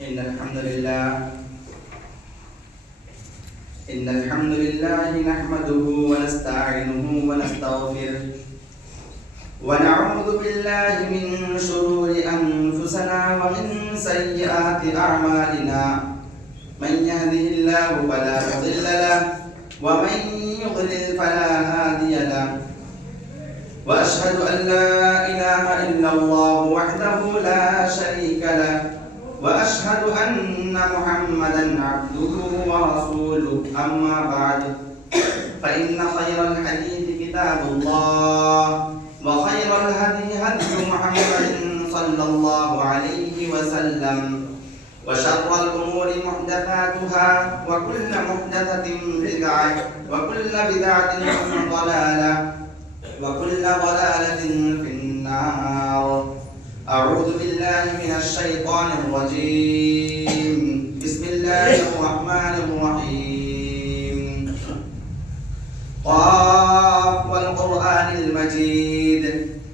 إن الحمد لله إن الحمد لله نحمده ونستعينه ونستغفره ونعوذ بالله من شرور أنفسنا ومن سيئات أعمالنا من يهده الله فلا مضل له ومن يضلل فلا هادي له وأشهد أن لا إله إلا الله وحده لا شريك له وأشهد أن محمدا عبده ورسوله أما بعد فإن خير الحديث كتاب الله وخير الهدي هدي محمد صلى الله عليه وسلم وشر الأمور محدثاتها وكل محدثة بدعة وكل بدعة ضلالة وكل ضلالة في النار. أعوذ بالله من الشيطان الرجيم. بسم الله الرحمن الرحيم. قاف والقرآن المجيد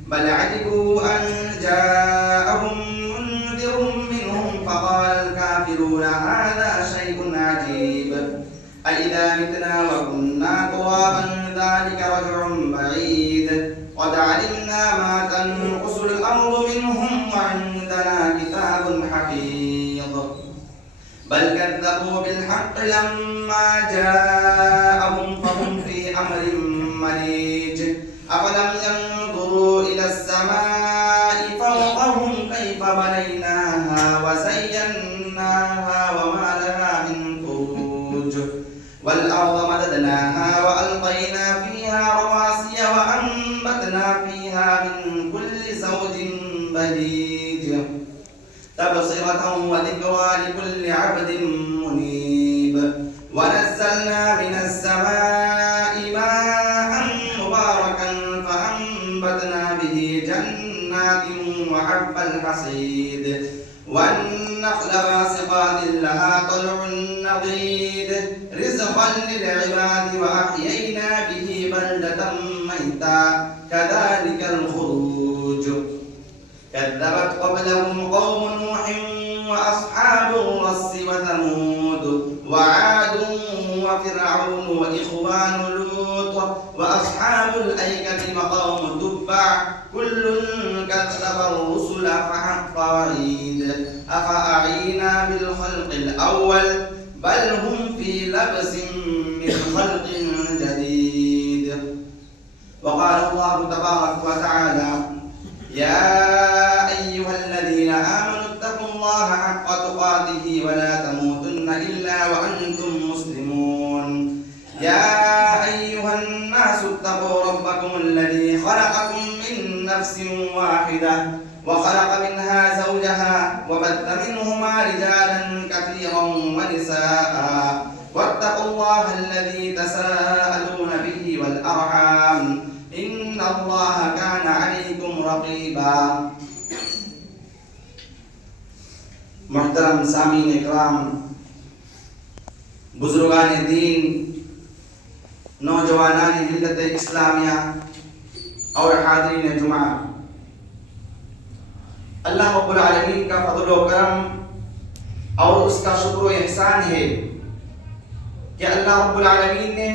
بل عجبوا أن جاءهم منذر منهم فقال الكافرون هذا شيء عجيب أإذا متنا وكنا ترابا ذلك رجع بعيد قد علمنا ما تنقص الأرض منهم وعندنا كتاب حفيظ بل كذبوا بالحق لما جاءهم فهم في أمر مريج أفلم ينظروا إلى السماء فوقهم كيف بنيناها وزيناها وما لها من فروج والأرض مددناها وألقينا فيها رواسي وأنبتنا فيها من كل زوج بهيج تبصرة وذكرى لكل عبد منيب ونزلنا من السماء ماء مباركا فأنبتنا به جنات وحب الحصيد والنخل باسقات لها طلع نضيد رزقا للعباد وأحيينا به بلدة ميتا كذلك الخروج كذبت قبلهم قوم نوح وأصحاب الرس وثمود وعاد وفرعون وإخوان لوط وأصحاب الأيكة وقوم تبع كل كذب الرسل فحق وعيد أفأعينا بالخلق الأول بل هم في لبس من خلق جديد. وقال الله تبارك وتعالى يا أيها الذين آمنوا اتقوا الله حق تقاته ولا تموتن إلا وأنتم مسلمون. يا أيها الناس اتقوا ربكم الذي خلقكم من نفس واحدة وخلق منها زوجها وبث منهما رجالا كثيرا ونساء واتقوا الله الذي تساءلون به والأرحام إن الله كان عليكم رقيبا. محترم سامعین اکرام، بزرگان دین، نوجوانان ملت اسلامیہ اور حاضرین جمعہ، اللہ رب العالمین کا فضل و کرم اور اس کا شکر و احسان ہے کہ اللہ رب العالمین نے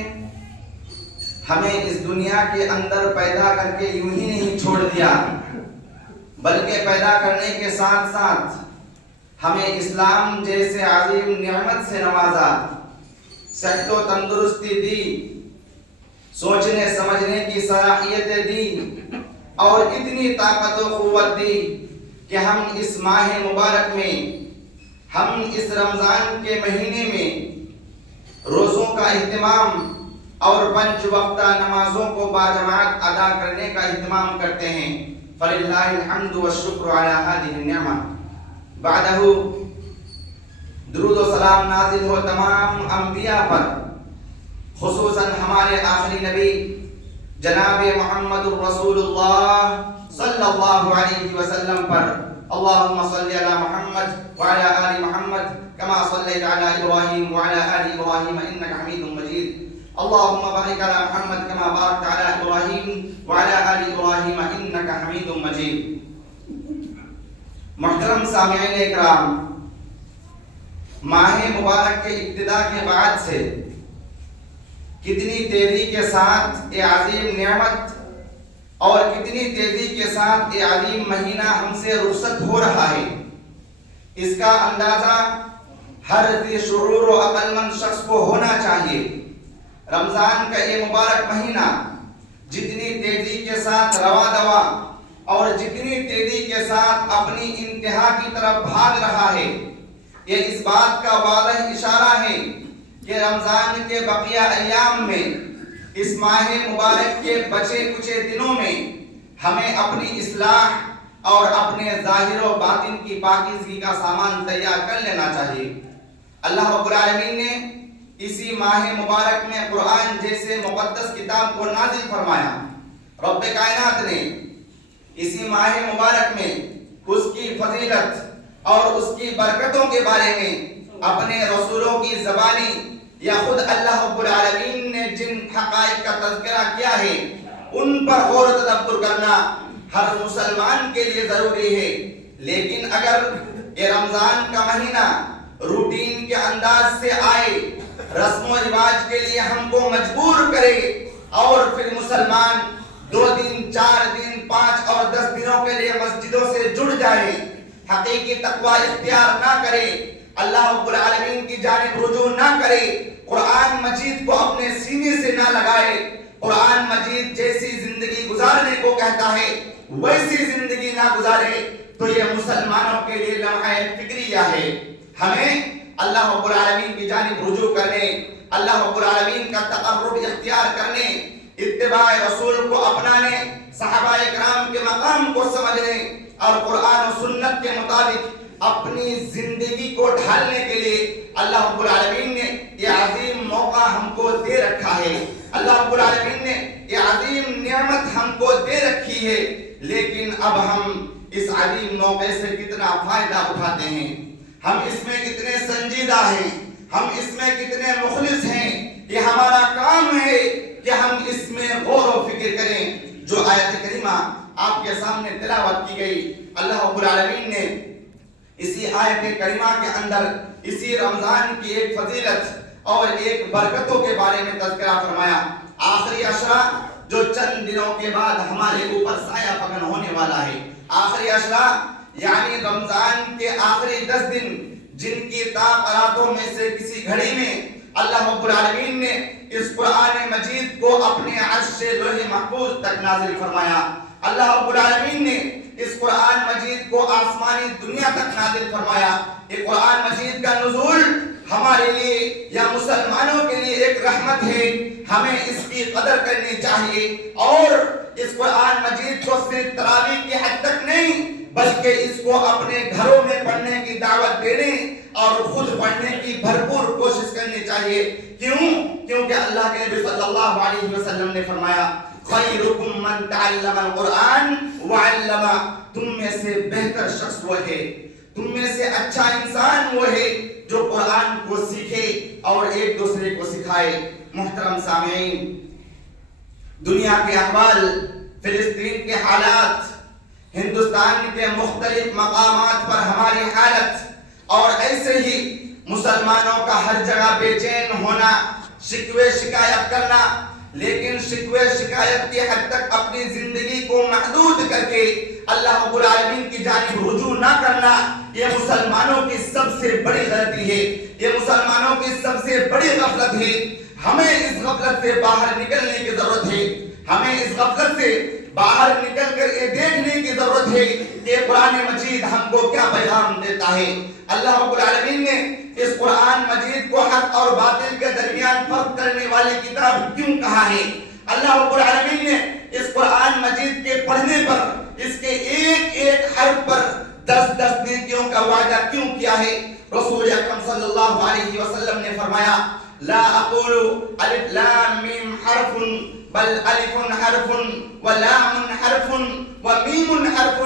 ہمیں اس دنیا کے اندر پیدا کر کے یوں ہی نہیں چھوڑ دیا، بلکہ پیدا کرنے کے ساتھ ساتھ ہمیں اسلام جیسے عظیم نعمت سے نوازا، صحت و تندرستی دی، سوچنے سمجھنے کی صلاحیتیں دی اور اتنی طاقت و قوت دی کہ ہم اس ماہ مبارک میں، ہم اس رمضان کے مہینے میں روزوں کا اہتمام اور 5 وقتہ نمازوں کو باجماعت ادا کرنے کا اہتمام کرتے ہیں. فللہ الحمد والشکر علی ہذہ النعمہ. بعدہ درود و سلام نازل ہو تمام انبیاء پر، خصوصاً ہمارے آخری نبی جناب محمد الرسول اللہ صلی اللہ علیہ وسلم پر. اللہم صلی علی محمد وعلی آل محمد کما صلیت علی ابراہیم وعلی آل ابراہیم انک حمید مجید. اللہم بارک علی محمد کما بارکت علی ابراہیم وعلی آل ابراہیم انک حمید مجید. محترم سامعین اکرام، ماہ مبارک کے ابتدا کے بعد سے کتنی تیزی کے ساتھ یہ عظیم نعمت اور کتنی تیزی کے ساتھ یہ عظیم مہینہ ہم سے رخصت ہو رہا ہے، اس کا اندازہ ہر ذی شعور و عقل مند شخص کو ہونا چاہیے۔ رمضان کا یہ مبارک مہینہ جتنی تیزی کے ساتھ رواں دوا اور جتنی تیزی کے ساتھ اپنی انتہا کی طرف بھاگ رہا ہے، یہ اس بات کا واضح اشارہ ہے کہ رمضان کے بقیہ ایام میں، اس ماہ مبارک کے بچے کچے دنوں میں ہمیں اپنی اصلاح اور اپنے ظاہر و باطن کی پاکیزگی کا سامان تیار کر لینا چاہیے۔ اللہ رب العالمین نے اسی ماہ مبارک میں قرآن جیسے مقدس کتاب کو نازل فرمایا۔ رب کائنات نے اسی ماہ مبارک میں اس کی فضیلت اور اس کی برکتوں کے بارے میں اپنے رسولوں کی زبانی یا خود اللہ رب العالمین نے جن حقائق کا تذکرہ کیا ہے ان پر غور و تدبر کرنا ہر مسلمان کے لیے ضروری ہے۔ لیکن اگر یہ رمضان کا مہینہ روٹین کے انداز سے آئے، رسم و رواج کے لیے ہم کو مجبور کرے اور پھر مسلمان 2 دن 4 دن 5 اور 10 دنوں کے لیے مسجدوں سے جڑ جائے، حقیقی تقوی اختیار نہ کرے، اللہ رب العالمین کی جانب رجوع نہ کرے، قرآن مجید کو اپنے سینے سے نہ لگائے، قرآن مجید جیسی زندگی گزارنے کو کہتا ہے ویسی زندگی نہ گزارے، تو یہ مسلمانوں کے لیے لمحہ فکریہ ہے۔ ہمیں اللہ رب العالمین کی جانب رجوع کرنے، اللہ رب العالمین کا تقرب اختیار کرنے، اتباع رسول کو اپنانے، صحابہ کرام کے مقام کو سمجھنے اور قرآن و سنت کے مطابق اپنی زندگی کو ڈھالنے کے لیے اللہ رب العالمین نے یہ عظیم موقع ہم کو دے رکھا ہے، اللہ رب العالمین نے یہ عظیم نعمت ہم کو دے رکھی ہے۔ لیکن اب ہم اس عظیم موقع سے کتنا فائدہ اٹھاتے ہیں، ہم اس میں کتنے سنجیدہ ہیں، ہم اس میں کتنے مخلص ہیں، یہ ہمارا کام ہے کہ ہم اس میں غور و فکر کریں۔ جو آیت کریمہ آپ کے سامنے تلاوت کی گئی، اللہ رب العالمین نے اسی آیت کریمہ کے اندر اسی رمضان کی ایک فضیلت اور ایک برکتوں کے بارے میں تذکرہ فرمایا۔ آخری عشرہ جو چند دنوں کے بعد ہمارے اوپر سایہ پکن ہونے والا ہے، آخری عشرہ یعنی رمضان کے آخری 10 دن جن کی راتوں میں سے کسی گھڑی میں اللہ رب العالمین نے اس قرآن مجید کو اپنے عرش سے لوح محفوظ تک نازل فرمایا۔ اللہ رب العالمین نے اس قرآن مجید کو آسمانی دنیا تک نازل فرمایا۔ یہ قرآن مجید کا نزول ہمارے لیے یا مسلمانوں کے لیے ایک رحمت ہے، ہمیں اس کی قدر کرنی چاہیے اور اس قرآن مجید کو صرف تراویح کی حد تک نہیں بلکہ اس کو اپنے گھروں میں پڑھنے کی دعوت دینے اور خود پڑھنے کی بھرپور کوشش کرنی چاہیے۔ کیونکہ اللہ کے نبی صلی اللہ علیہ وسلم نے فرمایا خیرکم من تعلم القرآن وعلم، تم میں سے بہتر شخص وہ ہے، تم میں سے اچھا انسان وہ ہے جو قرآن کو سیکھے اور ایک دوسرے کو سکھائے۔ محترم سامعین، دنیا کے احوال، فلسطین کے حالات، ہندوستان کے مختلف مقامات پر ہماری حالت اور ایسے ہی مسلمانوں کا ہر جگہ بے چین ہونا، شکوے شکایت کرنا، لیکن شکوے شکایت کی حد تک اپنی زندگی کو محدود کر کے اللہ رب العالمین کی جانب رجوع نہ کرنا، یہ مسلمانوں کی سب سے بڑی غلطی ہے، یہ مسلمانوں کی سب سے بڑی غفلت ہے۔ ہمیں اس غفلت سے باہر نکلنے کی ضرورت ہے، ہمیں اس غفلت سے باہر نکل کر یہ دیکھنے کی ضرورت ہے کہ قرآن مجید ہم کو کیا پیغام دیتا ہے۔ اللہ رب العالمین نے اس قرآن مجید کو حق اور باطل کے درمیان فرق کرنے والی کتاب کیوں کہا ہے؟ اللہ رب العالمین نے اس قرآن مجید کے پڑھنے پر، اس کے ایک ایک حرف پر 10 نیکیوں کا وعدہ کیوں کیا ہے؟ رسول اکرم صلی اللہ علیہ وسلم نے فرمایا لا اقول الف لام میم حرف بل الف حرف ولام حرف ومیم حرف۔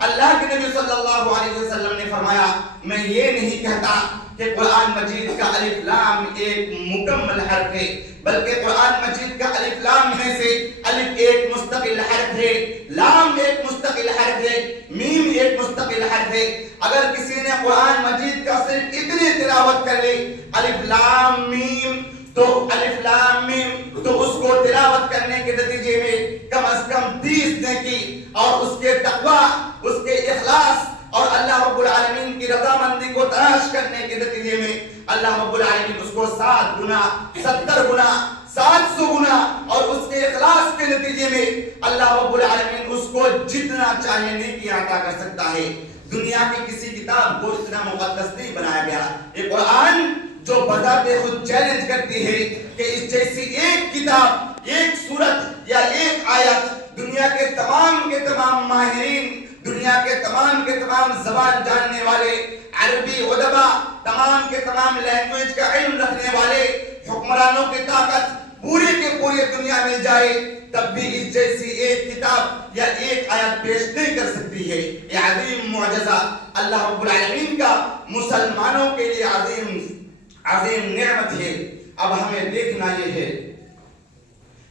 اللہ کے نبی صلی اللہ علیہ وسلم نے فرمایا میں یہ نہیں کہتا کہ قرآن مجید کا الف لام ایک مکمل حرف ہے، بلکہ قرآن مجید کا الف لام میں سے الف ایک مستقل حرف ہے، لام ایک مستقل حرف ہے، میم ایک مستقل حرف ہے۔ اگر کسی نے قرآن مجید کا صرف صرف اتنی تلاوت کر لے الف لام میم، تو الف لام میم تو اس کو تلاوت کرنے کے نتیجے میں کم از کم 30 نیکی اور اس کے تقوی، اس کے اخلاص اور اللہ رب العالمین کی رضامندی کو تلاش کرنے کے نتیجے میں اللہ رب العالمین اس کو 7 گنا 70 گنا 700 گنا اور اس کے اخلاص کے نتیجے میں اللہ رب العالمین اس کو جتنا چاہے نیکی عطا کر سکتا ہے۔ دنیا کی کسی کتاب کو اتنا مقدس نہیں بنایا گیا۔ یہ قرآن جو بذات خود چیلنج کرتی ہے کہ اس جیسی ایک کتاب، ایک سورت یا ایک آیت دنیا کے تمام ماہرین، دنیا کے تمام زبان جاننے والے عربی ادبا، تمام لینگویج کا علم رکھنے والے حکمرانوں کی طاقت پورے کے پورے دنیا مل جائے تب بھی اس جیسی ایک کتاب یا ایک آیت پیش نہیں کر سکتی ہے۔ یہ عظیم معجزہ اللہ رب العالمین کا مسلمانوں کے لیے عظیم نعمت ہے۔ اب ہمیں دیکھنا یہ ہے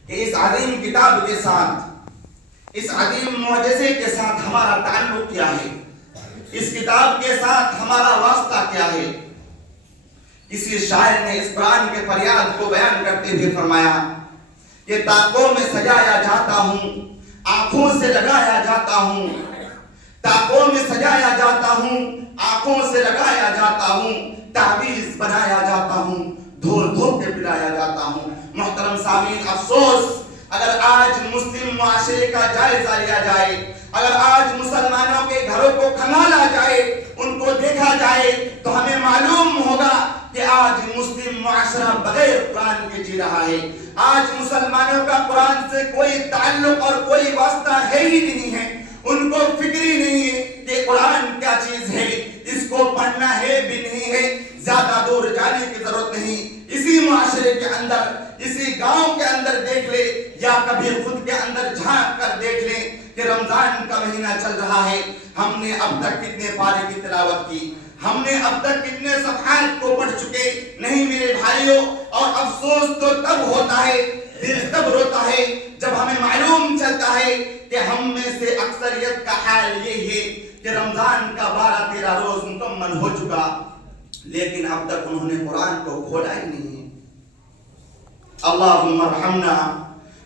کہ اس عظیم کتاب کے ساتھ، اس عظیم معجزے کے ساتھ ہمارا تعلق کیا ہے، اس کتاب کے ساتھ ہمارا واسطہ کیا ہے۔ کسی شاعر نے اس قرآن کے فریاد کو بیان کرتے ہوئے فرمایا کہ تاکوں میں سجایا جاتا ہوں، آنکھوں سے لگایا جاتا ہوں، تاکوں میں سجایا جاتا ہوں، آنکھوں سے لگایا جاتا ہوں، تعویذ بنایا جاتا ہوں، دھو کے پلایا جاتا ہوں۔ محترم سامعین، افسوس اگر آج مسلم معاشرے کا جائزہ لیا جائے، اگر آج مسلمانوں کے گھروں کو کھنگالا جائے، ان کو دیکھا جائے تو ہمیں معلوم ہوگا کہ آج مسلم معاشرہ بغیر قرآن کے جی رہا ہے۔ آج مسلمانوں کا قرآن سے کوئی تعلق اور کوئی واسطہ ہے ہی نہیں ہے۔ ان کو فکر ہی نہیں ہے کہ قرآن کیا چیز ہے، اس کو پڑھنا ہے بھی نہیں ہے۔ زیادہ دور جانے کی ضرورت نہیں، اسی معاشرے کے اندر، اسی گاؤں کے اندر دیکھ لے یا کبھی خود کے اندر جھانک کر دیکھ لیں کہ رمضان کا مہینہ چل رہا ہے، ہم نے اب تک کتنے پارے کی تلاوت کی، ہم نے اب تک کتنے صفحات کو پڑھ چکے نہیں میرے بھائیوں۔ اور افسوس تو تب ہوتا ہے، دل تب روتا ہے جب ہمیں معلوم چلتا ہے کہ ہم میں سے اکثریت کا حال یہ ہے کہ رمضان کا 12-13 روز مکمل ہو چکا لیکن اب تک انہوں نے قرآن کو کھولا ہی نہیں ہے۔ اللہم ارحمنا،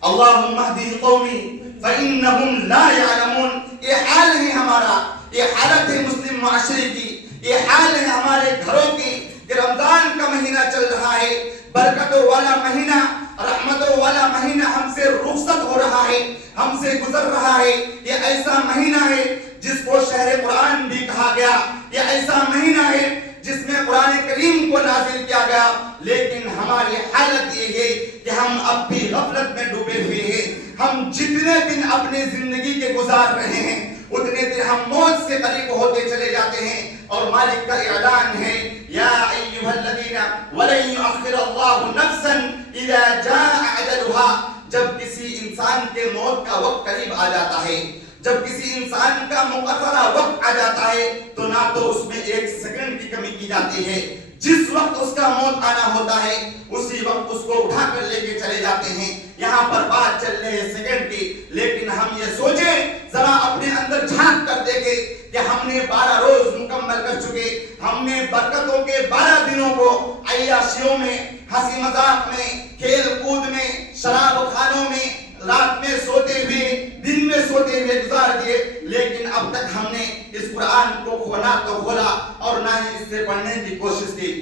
اللہم اہدی قومی فإنہم لا یعلمون۔ یہ حال ہے ہمارا، یہ حالت ہے مسلم معاشرے کی، یہ حال ہے ہمارے گھروں کی کہ رمضان کا مہینہ چل رہا ہے، برکتوں والا مہینہ، رحمتوں والا مہینہ ہم سے رخصت ہو رہا ہے، ہم سے گزر رہا ہے۔ یہ ایسا مہینہ ہے جس کو شہر قرآن بھی کہا گیا، یہ ایسا مہینہ ہے جس میں قرآن کریم کو نازل کیا گیا، لیکن ہماری حالت یہ ہے کہ ہم اب بھی غفلت میں ڈوبے ہوئے ہیں۔ ہم جتنے دن اپنی زندگی کے گزار رہے ہیں اتنے دن ہم موت سے قریب ہوتے چلے جاتے ہیں، اور مالک کا اعلان ہے یا ایھا الذین ولن یؤخر اللہ نفسا اذا جاء اجلها۔ جب کسی انسان کے موت کا وقت قریب آ جاتا ہے، جب کسی انسان کا مقررہ وقت آ جاتا ہے تو نہ تو اس میں 1 سیکنڈ کی کمی کی جاتی ہے۔ جس وقت اس کا موت آنا ہوتا ہے اسی وقت اس کو اٹھا کر لے کے چلے جاتے ہیں۔ یہاں پر بات چل رہی ہے سیکنڈ کی، لیکن ہم یہ سوچیں، ذرا اپنے اندر جھانک کر دیکھیں کہ ہم نے 12 روز مکمل کر چکے، ہم نے برکتوں کے 12 دنوں کو عیاشیوں میں، ہنسی مذاق میں، کھیل کود میں، شراب خانوں میں، رات میں سوتے ہوئے، دن میں سوتے ہوئے گزار دیے، لیکن اب تک ہم نے اس قرآن کو کھولا اور نہ ہی اس سے پڑھنے کی کوشش کی۔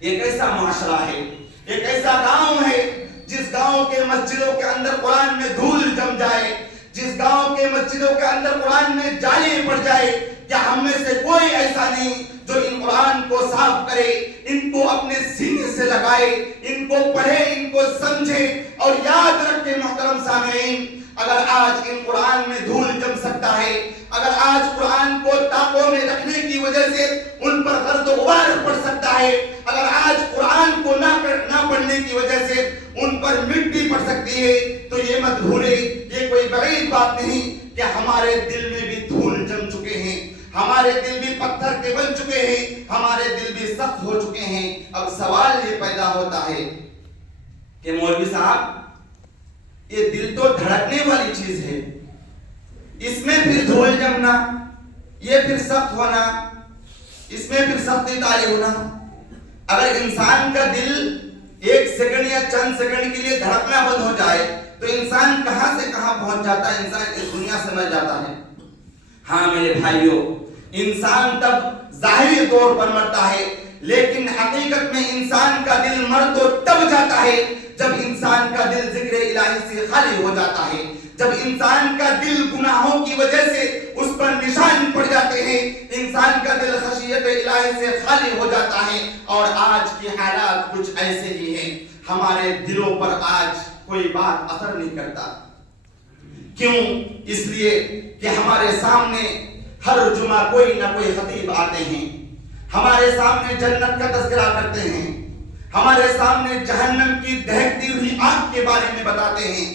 یہ کیسا معاشرہ ہے، یہ کیسا گاؤں ہے جس گاؤں کے مسجدوں کے اندر قرآن میں دھول جم جائے، جس گاؤں کے مسجدوں کے اندر قرآن میں جالی پڑ جائے۔ کیا ہم میں سے کوئی ایسا نہیں جو ان قرآن کو صاف کرے، ان کو اپنے سینے سے لگائے، ان کو پڑھے، ان کو سمجھے اور یاد رکھے؟ محترم سامعین، اگر آج ان قرآن میں دھول جم سکتا ہے، اگر آج قرآن کو تاقوں میں رکھنے کی وجہ سے ان پر گرد و غبار پڑ سکتا ہے، اگر آج قرآن کو نہ پڑھنے کی وجہ سے ان پر مٹی پڑ سکتی ہے، تو یہ مت بھولے، یہ کوئی بعید بات نہیں کہ ہمارے دل میں بھی دھول جم چکے ہیں، ہمارے دل بھی پتھر کے بن چکے ہیں، ہمارے دل بھی سخت ہو چکے ہیں۔ اب سوال یہ پیدا ہوتا ہے کہ مولوی صاحب، یہ دل تو دھڑکنے والی چیز ہے، اس میں پھر دھول جمنا، یہ پھر سخت ہونا، اس میں پھر سختی طاری ہونا. اگر انسان کا دل ایک سیکنڈ یا چند سیکنڈ کے لیے دھڑکنا بند ہو جائے تو انسان کہاں سے کہاں پہنچ جاتا ہے, انسان اس دنیا سے مر جاتا ہے. ہاں میرے بھائیوں, انسان تب ظاہری طور پر مرتا ہے, لیکن حقیقت میں انسان کا دل مر تو تب جاتا ہے جب انسان کا دل ذکر الہی سے خالی ہو جاتا ہے, جب انسان کا دل گناہوں کی وجہ سے اس پر نشان پڑ جاتے ہیں, انسان کا دل خشیت الہی سے خالی ہو جاتا ہے. اور آج کی حالات کچھ ایسے ہی ہیں, ہمارے دلوں پر آج کوئی بات اثر نہیں کرتا. کیوں؟ اس لیے کہ ہمارے سامنے ہر جمعہ کوئی نہ کوئی خطیب آتے ہیں, ہمارے سامنے جنت کا تذکرہ کرتے ہیں, ہمارے سامنے جہنم کی دہکتی ہوئی آگ کے بارے میں بتاتے ہیں,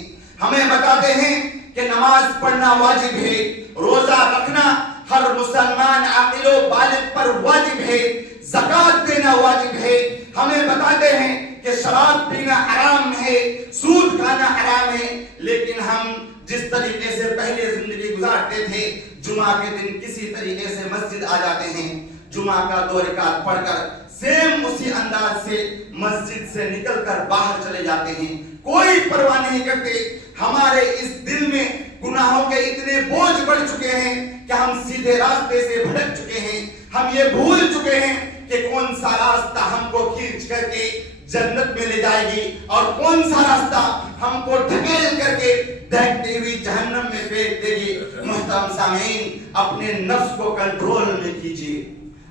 ہمیں بتاتے ہیں کہ نماز پڑھنا واجب ہے, روزہ رکھنا ہر مسلمان عاقل و بالغ پر واجب ہے, زکوٰۃ دینا واجب ہے. ہمیں بتاتے ہیں کہ شراب پینا حرام ہے, سود کھانا حرام ہے. لیکن ہم جس طریقے سے پہلے زندگی گزارتے تھے, جمعہ کے دن کسی طریقے سے مسجد آ جاتے ہیں, جمعہ کا 2 رکعت پڑھ کر سیم اسی انداز سے مسجد سے نکل کر باہر چلے جاتے ہیں, کوئی پرواہ نہیں کرتے. ہمارے اس دل میں گناہوں کے اتنے بوجھ بڑھ چکے ہیں کہ ہم سیدھے راستے سے بھٹک چکے ہیں. ہم یہ بھول چکے ہیں کہ کون سا راستہ ہم کو کھینچ کر کے جنت میں لے جائے گی اور کون سا راستہ ہم کو ڈھکیل کر کے دہکتی ہوئی جہنم میں پھینک دے گی. محترم سامعین, اپنے نفس کو کنٹرول میں کیجیے,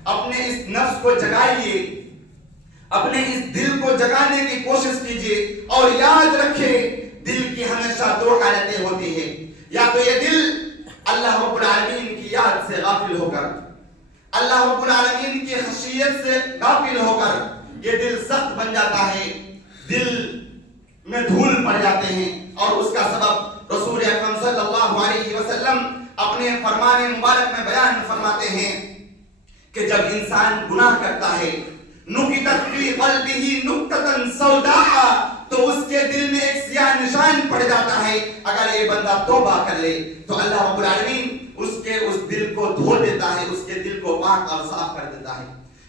اپنے اس نفس کو جگائیے, اپنے اس دل کو جگانے کی کوشش کیجیے. اور یاد رکھیں, دل کی ہمیشہ 2 حالتیں ہوتی ہیں. یا تو یہ دل اللہ رب العالمین کی یاد سے غافل ہو کر, اللہ رب العالمین کی خشیت سے غافل ہو کر یہ دل سخت بن جاتا ہے, دل میں دھول پڑ جاتے ہیں. اور اس کا سبب رسول اکرم صلی اللہ علیہ وسلم اپنے فرمان مبارک میں بیان فرماتے ہیں کہ جب انسان گناہ کرتا ہے, نکتت فی قلبہ نکتۃ سوداء, تو اس کے دل میں ایک سیاہ نشان پڑ جاتا ہے. اگر یہ بندہ توبہ کر لے تو اللہ رب العالمین اس دل کو دھو دیتا ہے, اس کے دل کو پاک اور صاف کر دیتا ہے.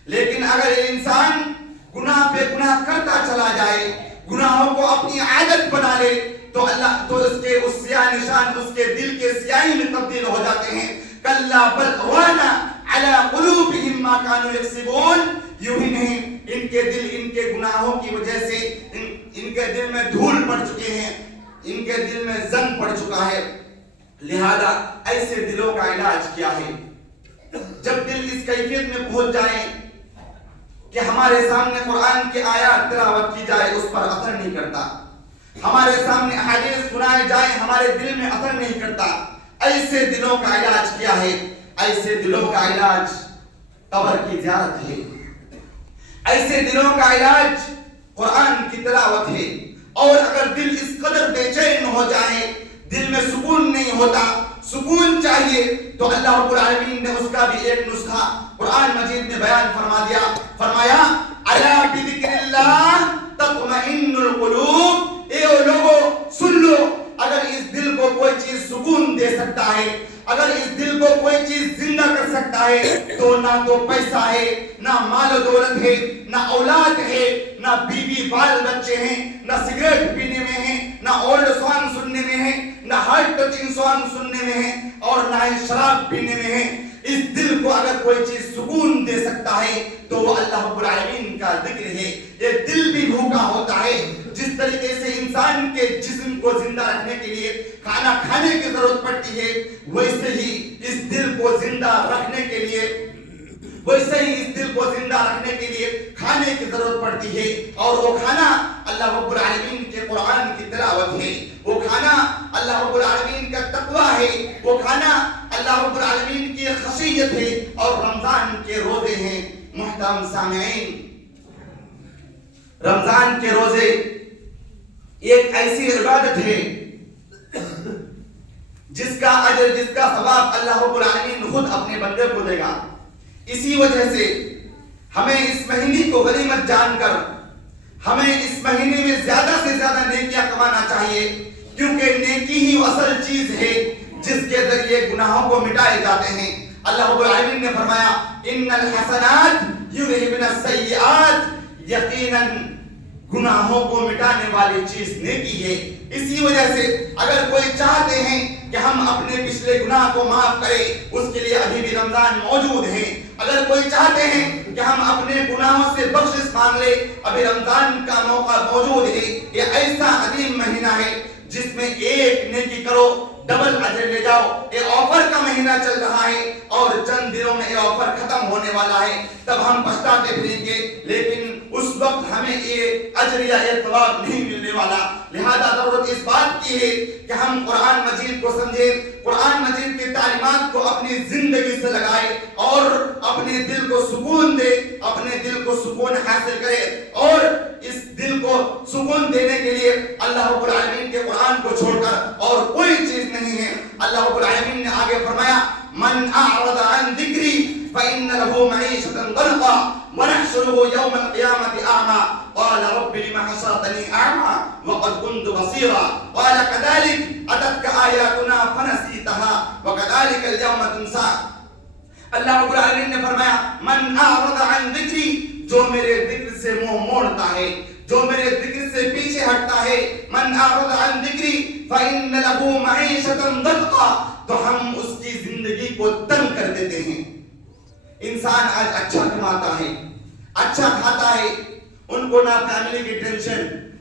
لیکن اگر یہ انسان گناہ پہ گناہ کرتا چلا جائے, گناہوں کو اپنی عادت بنا لے, تو اس سیاہ نشان اس کے دل کے سیاہی میں تبدیل ہو جاتے ہیں. کلا بل ران علی قلوبہم ما کانوا یکسبون. یوں ہی نہیں, ان کے دل ان کے گناہوں کی وجہ سے ان کے دل میں دھول پڑ چکے ہیں, ان کے دل میں زنگ پڑ چکا ہے. لہذا ایسے دلوں کا علاج کیا ہے؟ جب دل اس کیفیت میں پہنچ جائیں کہ ہمارے سامنے قرآن کی آیات تلاوت کی جائے اس پر اثر نہیں کرتا, ہمارے سامنے احادیث سنائے جائیں ہمارے دل میں اثر نہیں کرتا, ایسے دلوں کا علاج کیا ہے؟ ایسے دلوں کا علاج قبر کی زیارت ہے, ایسے دلوں کا علاج قرآن کی تلاوت ہے. اور اگر دل اس قدر بے چین ہو جائے, دل میں سکون نہیں ہوتا, سکون چاہیے, تو اللہ رب العالمین نے اس کا بھی ایک نسخہ قرآن مجید میں بیان فرما دیا. فرمایا الا بذکر اللہ تطمئن القلوب. اے لوگو سن لو, اگر اس دل کو کوئی چیز سکون دے سکتا ہے, اگر اس دل کو کوئی چیز زندہ کر سکتا ہے, تو نہ تو پیسہ ہے, نہ مال و دولت ہے, نہ اولاد ہے, نہ بیوی بال بچے ہیں, نہ سگریٹ پینے میں ہیں, نہ اولڈ سانگ سننے میں ہیں, نہ ہارٹ ٹچنگ سانگ سننے میں ہیں, اور نہ ہی شراب پینے میں ہیں. اس دل کو اگر کوئی چیز سکون دے سکتا ہے تو وہ اللہ رب العالمین کا ذکر ہے. یہ دل بھی بھوکا ہوتا ہے. جس طریقے سے انسان کے جسم کو زندہ رکھنے کے لیے کھانا کھانے کی ضرورت پڑتی ہے, ویسے ہی اس دل کو زندہ رکھنے کے لیے کھانے کی ضرورت پڑتی ہے. اور وہ کھانا اللہ رب العالمین کے قرآن کی تلاوت ہے, وہ کھانا اللہ رب العالمین کا تقویٰ ہے, وہ کھانا اللہ رب العالمین کی خشیت ہے, اور رمضان کے روزے ہیں. محترم سامعین, رمضان کے روزے ایک ایسی عبادت ہے جس کا اجر, جس کا ثواب اللہ رب العالمین خود اپنے بندے کو دے گا. اسی وجہ سے ہمیں اس مہینے کو غنیمت جان کر ہمیں اس مہینے میں زیادہ سے زیادہ نیکیاں کمانا چاہیے, کیونکہ نیکی ہی اصل چیز ہے جس کے ذریعے گناہوں کو مٹائے جاتے ہیں. اللہ رب العالمین نے فرمایا ان الحسنات یذہبن السیئات، یقیناً گناہوں کو مٹانے والی چیز نیکی ہے. اسی وجہ سے اگر کوئی چاہتے ہیں کہ ہم اپنے پچھلے گناہ کو معاف کریں، اس کے لیے ابھی بھی رمضان موجود ہے. اگر کوئی چاہتے ہیں کہ ہم اپنے گناہوں سے بخشش مانگ لیں، ابھی رمضان کا موقع موجود ہے. یہ ایسا عظیم مہینہ ہے جس میں ایک نیکی کرو ڈبل اجر لے جاؤ. یہ آفر کا مہینہ چل رہا ہے اور چند دنوں میں یہ آفر ختم ہونے والا ہے. تب ہم پچھتاتے پھریں گے، لیکن اس وقت ہمیں یہ اجر یا یہ ثواب نہیں ملنے والا. لہذا ضرورت اس بات کی ہے کہ ہم قرآن مجید کو سمجھیں، قرآن مجید کی تعلیمات کو اپنی زندگی سے لگائیں اور اپنے دل کو سکون دے، اپنے دل کو سکون حاصل کرے. اور اس دل کو سکون دینے کے لیے اللہ رب العالمین کے قرآن کو چھوڑ کر اور کوئی چیز نہیں ہے. اللہ رب العالمین نے آگے فرمایا من اعرض عن ذکری فإن له معیشة ضنکا ونحشره يوم القيامة أعمى قال رب لم حشرتني أعمى وقد كنت بصيرا قال كذلك أتتك آياتنا فنسيتها وكذلك اليوم تنسى. اللہ رب العالمین نے فرمایا من اعرض عن ذکری، جو میرے ذکر سے منہ موڑتا ہے، جو میرے ذکر سے پیچھے ہٹتا ہے. من اعرض عن ذکری فإن له معیشة ضنکا، تو ہم اس کی زندگی کو تنگ کر دیتے ہیں. انسان آج اچھا کماتا ہے، اچھا کھاتا ہے، ان کو نہ فیملی کی ٹینشن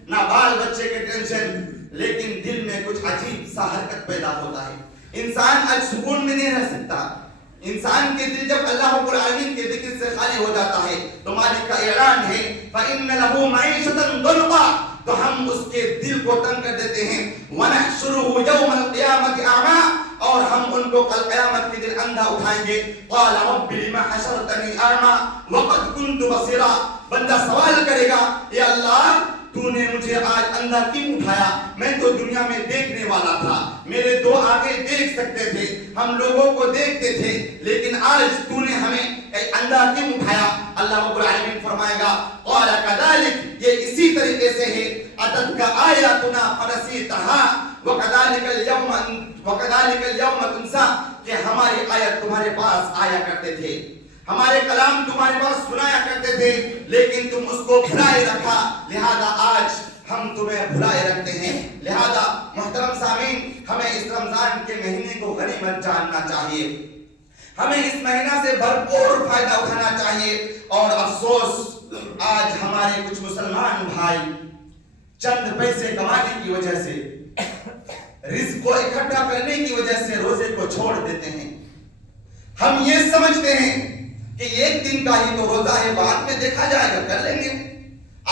نہ بال بچے کی ٹینشن، لیکن دل میں کچھ عجیب سا حرکت پیدا ہوتا ہے. انسان آج سکون میں نہیں رہ سکتا. انسان کے دل جب اللہ رب العالمین کے ذکر سے خالی ہو جاتا ہے تو مالک کا اعلان ہے فإن له معیشة ضنکا، تو ہم اس کے دل کو تنگ کر دیتے ہیں. ونحشره یوم القیامة اعمى، اور ہم ان کو کل قیامت کے دن اندھا اٹھائیں گے. قال رب لم حشرتنی اعمى وقد كنت بصيرا، بندہ سوال کرے گا اے اللہ تو نے مجھے آج اندھا کیوں اٹھایا؟ میں تو دنیا میں دیکھنے والا تھا، میرے دو آنکھیں دیکھ سکتے تھے، ہم لوگوں کو دیکھتے تھے، لیکن آج تو نے ہمیں اندھا کیوں اٹھایا؟ اللہ رب العالمین فرمائے گا قال كذلك، یہ اسی طریقے سے ہے اتتک آیاتنا فنسیتها وَكَذَلِكَ الْيَوْمَ تُنْسَى، کہ ہماری آیت تمہارے پاس آیا کرتے تھے، ہمارے کلام تمہارے پاس سنایا کرتے تھے، لیکن تم اس کو بھلائے رکھا، لہذا آج ہم تمہیں بھلائے رکھتے ہیں. لہذا محترم سامعین، ہمیں اس رمضان کے مہینے کو غنیمت جاننا چاہیے، ہمیں اس مہینہ سے بھرپور فائدہ اٹھانا چاہیے. اور افسوس آج ہمارے کچھ مسلمان بھائی چند پیسے کمانے کی وجہ سے، رزق کو اکٹھا کرنے کی وجہ سے روزے کو چھوڑ دیتے ہیں. ہم یہ سمجھتے ہیں کہ ایک دن کا ہی تو روزہ ہے، بعد میں دیکھا جائے گا، کر لیں گے.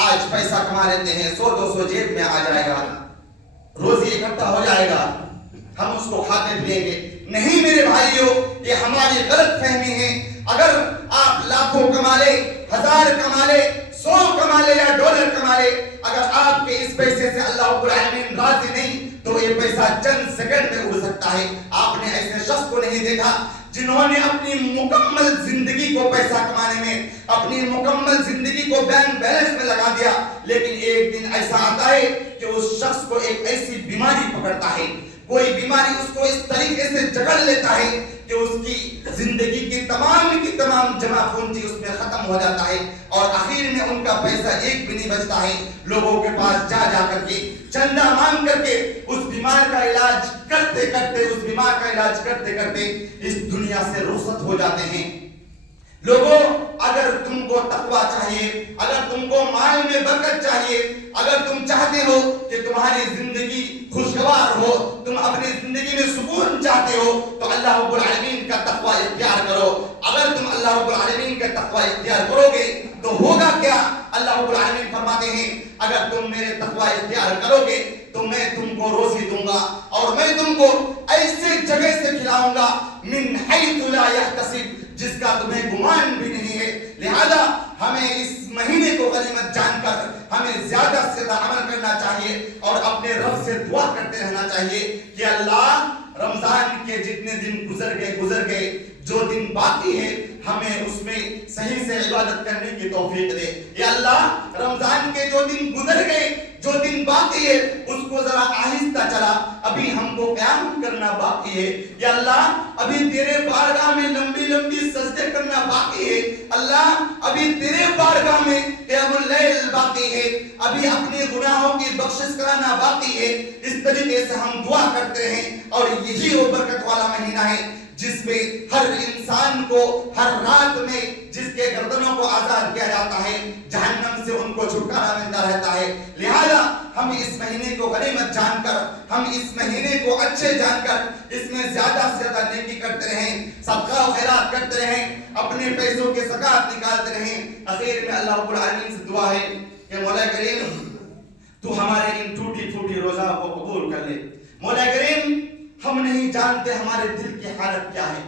آج پیسہ کما لیتے ہیں، 100-200 جیب میں آ جائے گا، روزی اکٹھا ہو جائے گا، ہم اس کو کھاتے پھریں گے. نہیں میرے بھائیوں، یہ ہماری غلط فہمی ہے. اگر آپ لاکھوں کما لے، 1000 کما لے، 100 کما لے یا ڈالر کما لے، اگر آپ کے اس پیسے سے اللہ رب العالمین راضی نہیں تو یہ پیسہ چند سیکنڈ میں اڑ سکتا ہے. آپ نے ایسے شخص کو نہیں دیکھا جنہوں نے اپنی مکمل زندگی کو پیسہ کمانے میں، اپنی مکمل زندگی کو بینک بیلنس میں لگا دیا، لیکن ایک دن ایسا آتا ہے کہ اس شخص کو ایک ایسی بیماری پکڑتا ہے، کوئی بیماری اس کو اس طریقے سے جکڑ لیتا ہے کہ اس کی زندگی کی تمام جمع پونجی اس میں ختم ہو جاتا ہے، اور آخر میں ان کا پیسہ ایک بھی نہیں بچتا ہے. لوگوں کے پاس جا کر کے چندہ مانگ کر کے اس بیمار کا علاج کرتے کرتے اس دنیا سے رخصت ہو جاتے ہیں. لوگوں، اگر تم کو تقویٰ چاہیے، اگر تم کو مال میں برکت چاہیے، اگر تم چاہتے ہو کہ تمہاری زندگی خوشگوار ہو، تم اپنی زندگی میں سکون چاہتے ہو، تو اللہ رب العالمین کا تقویٰ اختیار کرو. اگر تم اللہ رب العالمین کا تقویٰ اختیار کرو گے تو ہوگا کیا؟ اللہ رب العالمین فرماتے ہیں اگر تم میرے تقویٰ اختیار کرو گے تو میں تم کو روزی دوں گا، اور میں تم کو ایسے جگہ سے کھلاؤں گا من حیث لا یحتسب، جس کا تمہیں گمان بھی نہیں ہے. لہذا ہمیں اس مہینے کو غنیمت جان کر ہمیں زیادہ سے زیادہ عمل کرنا چاہیے اور اپنے رب سے دعا کرتے رہنا چاہیے کہ اللہ رمضان کے جتنے دن گزر گئے، جو دن باقی ہے ہمیں اس میں صحیح سے عبادت کرنے کی توفیق دے. یا اللہ رمضان کے جو دن گزر گئے، جو دن باقی ہے اس کو ذرا آہستہ چلا، ابھی ہم کو قیام کرنا باقی ہے، یا اللہ ابھی تیرے بارگاہ میں لمبی لمبی سجدے کرنا باقی ہے، اللہ ابھی تیرے بارگاہ میں قیام اللیل باقی ہے، ابھی اپنے گناہوں کی بخشش کرانا باقی ہے۔ اس طریقے سے ہم دعا کرتے ہیں، اور یہی وہ برکت والا مہینہ ہے جس میں ہر انسان کو ہر رات میں جس کے گردنوں کو آزاد کیا جاتا ہے، جہنم سے ان کو چھٹکارا ملتا رہتا ہے۔ لہذا ہم اس مہینے کو غنیمت جان کر، ہم اس مہینے کو اچھے جان کر اس میں زیادہ سے زیادہ نیکی کرتے رہیں، صدقہ و خیرات کرتے رہیں، اپنے پیسوں کے زکات نکالتے رہیں۔ اخیر میں اللہ رب العالمین سے دعا ہے کہ مولا کریم تو ہمارے ان ٹوٹی پھوٹی روزہ کو قبول کر لے۔ مولا کریم ہم نہیں جانتے ہمارے دل کی حالت کیا ہے،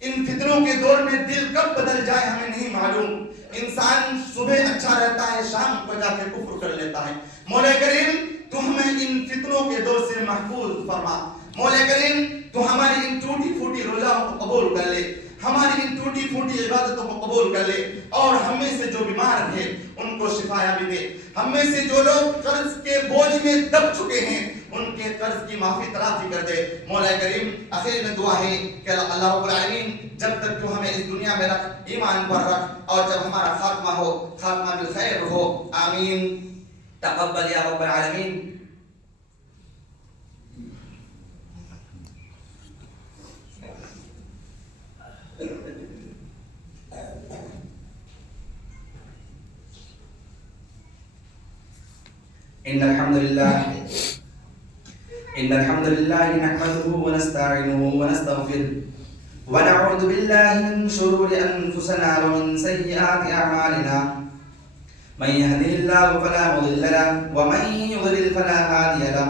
ان فتنوں کے دور میں دل کب بدل جائے ہمیں نہیں معلوم۔ انسان صبح اچھا رہتا ہے، شام کو جا کے کفر کر لیتا ہے۔ مولا کریم تو ہمیں ان فتنوں کے دور سے محفوظ فرما۔ مولا کریم تو ہماری ان ٹوٹی پھوٹی روزہ کو قبول کر لے، ہماری ان ٹوٹی پھوٹی عبادتوں کو قبول کر لے، اور ہم میں سے جو بیمار ہیں ان کو شفا بھی دے۔ ہم میں سے جو لوگ قرض کے بوجھ میں دب چکے ہیں ان کے قرض کی معافی تلافی کر دے۔ مولا کریم آخر میں دعا ہے کہ اللہ رب العالمین جب تک تو ہمیں اس دنیا میں رکھ، ایمان پر رکھ، اور جب ہمارا خاتمہ ہو خاتمہ بالخیر ہو۔ آمین۔ تقبل یا رب العالمین۔ إن الحمد لله نحمده ونستعينه ونستغفره ونعوذ بالله من شرور أنفسنا ومن سيئات أعمالنا، من يهده الله فلا مضل له ومن يضلل فلا هادي له،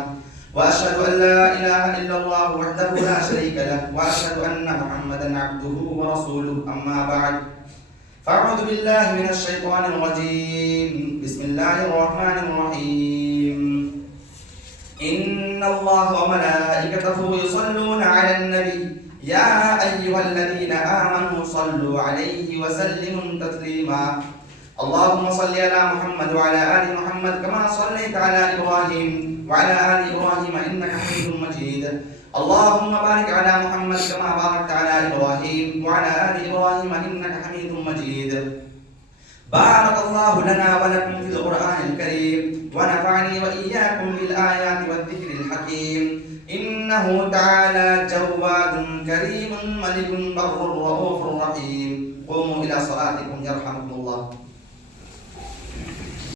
وأشهد أن لا إله إلا الله وحده لا شريك له، وأشهد أن محمدا عبده ورسوله، أما بعد فأعوذ بالله من الشيطان الرجيم، بسم الله الرحمن الرحيم، إن الله وملائكته يصلون على النبي يا أيها الذين آمنوا صلوا عليه وسلموا تسليما، اللهم صل على محمد وعلى آل محمد كما صليت على إبراهيم وعلى آل إبراهيم إنك حميد مجيد، اللهم بارك على محمد كما باركت على إبراهيم وعلى آل إبراهيم إنك حميد مجيد۔ بارك الله لنا ولكم في القرآن الكريم، ونفعني وإياكم بالآيات والذكر الحكيم، إنه تعالى جواد كريم ملك بر رؤوف رحيم۔ قوموا إلى صلاتكم يرحمكم